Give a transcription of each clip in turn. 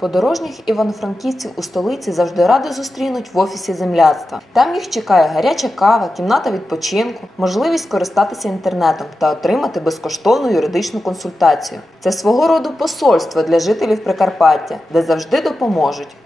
Подорожніх івано-франківців у столиці завжди радо зустрінуть в офісі земляцтва. Там їх чекає гаряча кава, кімната відпочинку, можливість користатися інтернетом та отримати безкоштовну юридичну консультацію. Це свого роду посольство для жителів Прикарпаття, де завжди допоможуть.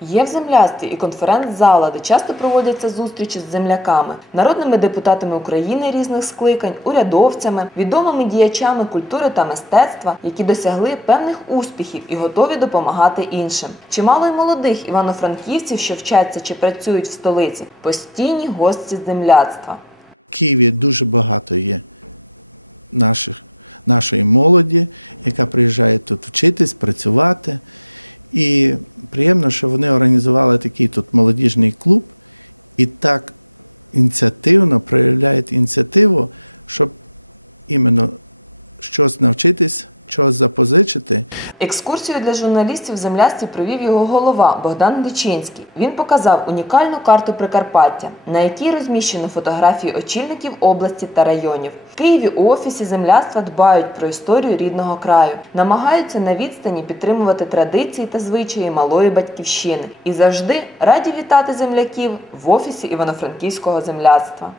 Є в земляцтві і конференц-зала, де часто проводяться зустрічі з земляками, народними депутатами України різних скликань, урядовцями, відомими діячами культури та мистецтва, які досягли певних успіхів і готові допомагати іншим. Чимало й молодих івано-франківців, що вчаться чи працюють в столиці, постійні гості земляцтва. Екскурсію для журналістів в земляцтві провів його голова Богдан Дичинський. Він показав унікальну карту Прикарпаття, на якій розміщено фотографії очільників області та районів. В Києві у офісі земляцтва дбають про історію рідного краю, намагаються на відстані підтримувати традиції та звичаї малої батьківщини і завжди раді вітати земляків в офісі Івано-Франківського земляцтва.